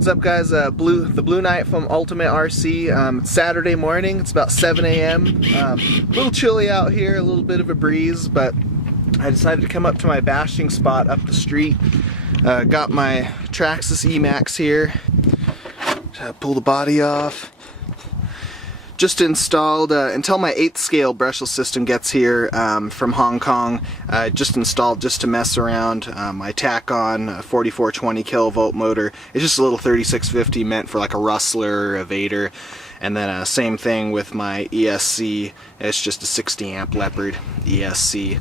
What's up, guys? The Blue Knight from Ultimate RC. It's Saturday morning. It's about 7 a.m. A little chilly out here, a little bit of a breeze, but I decided to come up to my bashing spot up the street. Got my Traxxas E-Maxx here. Pull the body off. Just installed, until my 8th scale brushless system gets here from Hong Kong, just installed just to mess around. I tack on a 4420 kilovolt motor. It's just a little 3650 meant for like a Rustler or a Vader. And then same thing with my ESC. It's just a 60 amp Leopard ESC.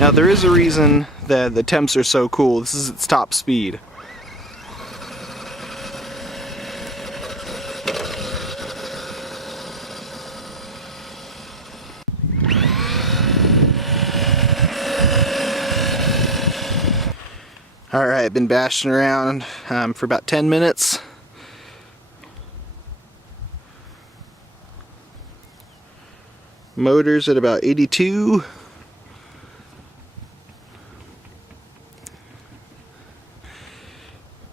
Now there is a reason that the temps are so cool. This is its top speed. Alright, been bashing around for about 10 minutes. Motor's at about 82.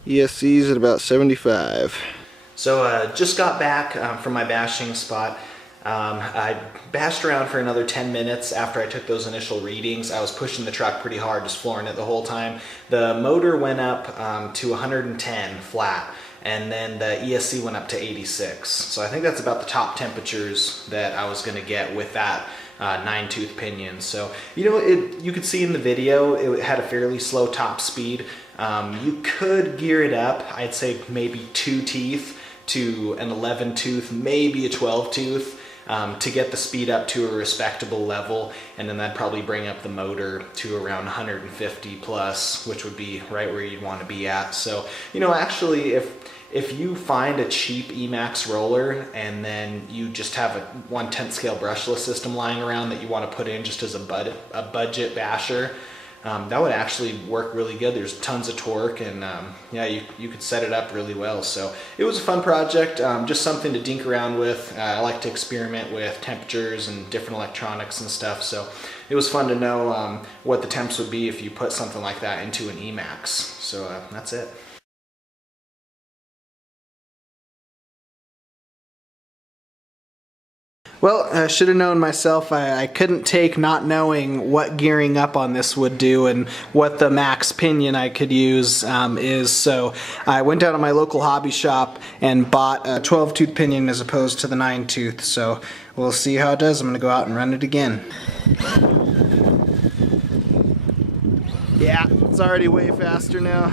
ESC's at about 75. So just got back from my bashing spot. I bashed around for another 10 minutes after I took those initial readings. I was pushing the truck pretty hard, just flooring it the whole time. The motor went up to 110 flat, and then the ESC went up to 86. So I think that's about the top temperatures that I was going to get with that 9-tooth pinion. So, you know, you could see in the video it had a fairly slow top speed. You could gear it up, I'd say maybe 2 teeth to an 11-tooth, maybe a 12-tooth, to get the speed up to a respectable level, and then that'd probably bring up the motor to around 150 plus, which would be right where you'd want to be at. So, you know, actually, if you find a cheap E-Maxx roller and then you just have a 1/10 scale brushless system lying around that you want to put in just as a budget basher, that would actually work really good. There's tons of torque, and yeah, you could set it up really well. So it was a fun project, just something to dink around with. I like to experiment with temperatures and different electronics and stuff, so it was fun to know what the temps would be if you put something like that into an E-Maxx. So that's it. Well, I should have known myself. I couldn't take not knowing what gearing up on this would do and what the max pinion I could use is. So I went down to my local hobby shop and bought a 12-tooth pinion as opposed to the 9-tooth. So we'll see how it does. I'm going to go out and run it again. Yeah, it's already way faster now.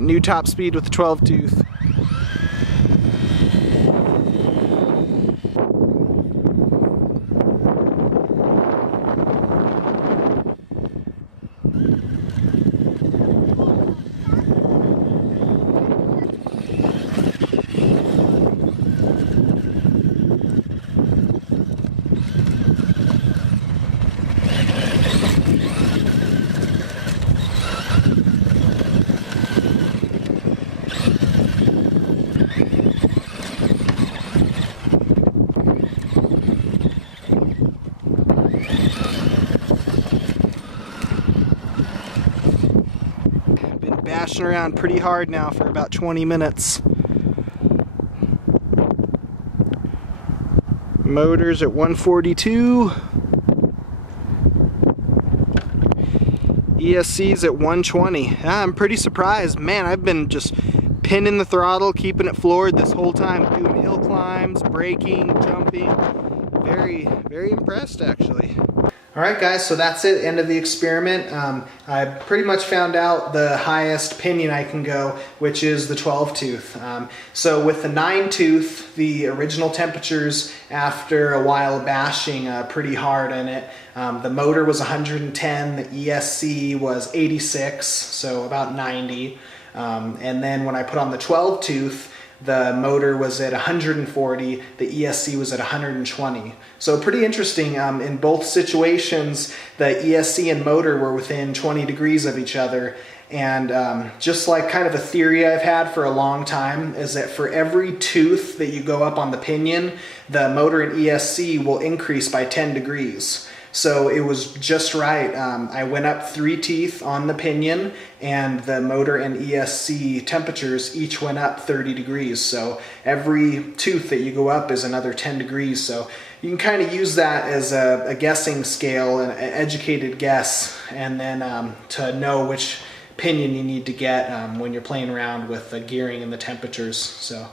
New top speed with the 12-tooth. bashing around pretty hard now for about 20 minutes. Motors at 142. ESC's at 120. I'm pretty surprised. Man, I've been just pinning the throttle, keeping it floored this whole time, doing hill climbs, braking, jumping. Very, very impressed actually. Alright guys, so that's it, end of the experiment. I pretty much found out the highest pinion I can go, which is the 12 tooth. So with the 9 tooth, the original temperatures after a while of bashing pretty hard in it, the motor was 110, the ESC was 86, so about 90. And then when I put on the 12 tooth, the motor was at 140, the ESC was at 120. So pretty interesting. In both situations, the ESC and motor were within 20 degrees of each other. And just like kind of a theory I've had for a long time is that for every tooth that you go up on the pinion, the motor and ESC will increase by 10 degrees. So it was just right. I went up 3 teeth on the pinion, and the motor and ESC temperatures each went up 30 degrees. So every tooth that you go up is another 10 degrees. So you can kind of use that as a guessing scale, an educated guess, and then to know which pinion you need to get when you're playing around with the gearing and the temperatures. So.